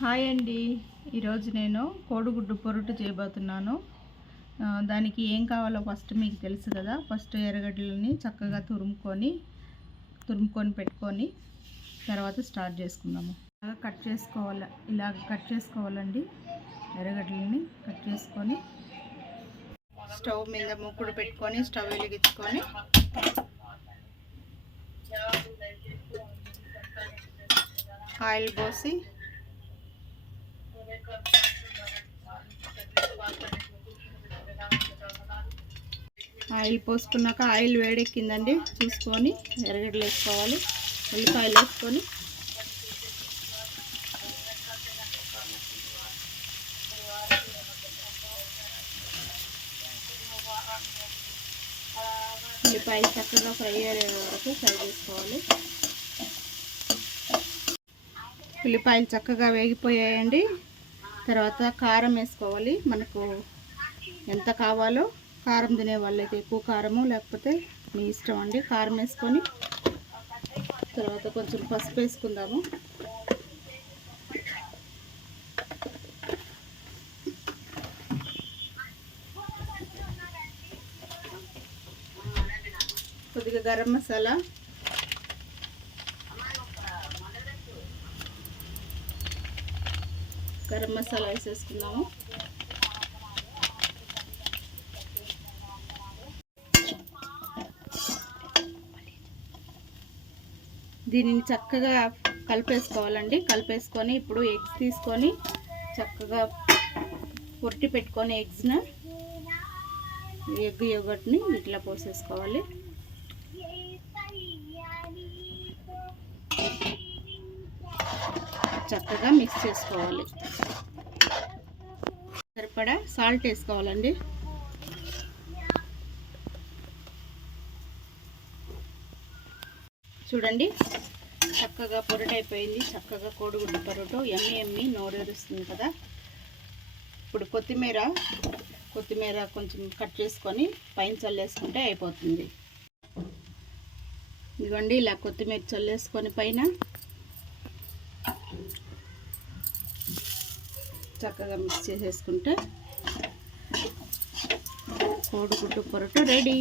Hi అండి, ఈరోజు నేను కోడిగుడ్డు పొరుటు చేయబోతున్నాను. దానికి ఏం కావాలో ఫస్ట్ మీకు తెలుసు కదా. ఫస్ట్ ఎర్రగడ్డలని చక్కగా తురుముకొని పెట్టుకొని తర్వాత స్టార్ట్ చేసుకుందాము. ఇలాగ కట్ చేసుకోవాలండి. ఎర్రగడ్డలని కట్ చేసుకొని స్టవ్ మీద మూకుడు పెట్టుకొని స్టవ్ వెలిగించుకొని ఆయిల్ పోసి ఆయిల్ పోసుకున్నాక ఆయిల్ వేడెక్కిందండి, చూసుకొని ఎర్రగడ్డలు వేసుకోవాలి. ఉల్లిపాయలు వేసుకొని ఉల్లిపాయలు చక్కగా ఫ్రై అయ్యే వరకు ఫ్రై చేసుకోవాలి. ఉల్లిపాయలు చక్కగా వేగిపోయాయండి. తర్వాత కారం వేసుకోవాలి. మనకు ఎంత కావాలో కారం తినే వాళ్ళైతే ఎక్కువ కారము, లేకపోతే మీ ఇష్టం అండి. కారం వేసుకొని తర్వాత కొంచెం పసుపు వేసుకుందాము. కొద్దిగా గరం మసాలా, వేసేసుకుందాము. దీనిని చక్కగా కలిపేసుకోవాలండి. కలిపేసుకొని ఇప్పుడు ఎగ్స్ తీసుకొని చక్కగా పొట్టి పెట్టుకొని ఎగ్ యోగర్ట్ని ఇట్లా పోసేసుకోవాలి. చక్కగా మిక్స్ చేసుకోవాలి. సరిపడా సాల్ట్ వేసుకోవాలండి. చూడండి, చక్కగా పొరటైపోయింది. చక్కగా కోడిగుడ్డు పొరటు ఎమ్మి నోరేరుస్తుంది కదా. ఇప్పుడు కొత్తిమీర కొంచెం కట్ చేసుకొని పైన చల్లేసుకుంటే అయిపోతుంది. ఇదిగోండి, ఇలా కొత్తిమీర చల్లేసుకొని పైన చక్కగా మిక్స్ చేసేసుకుంటే కోడిగుడ్డు పొరటు రెడీ.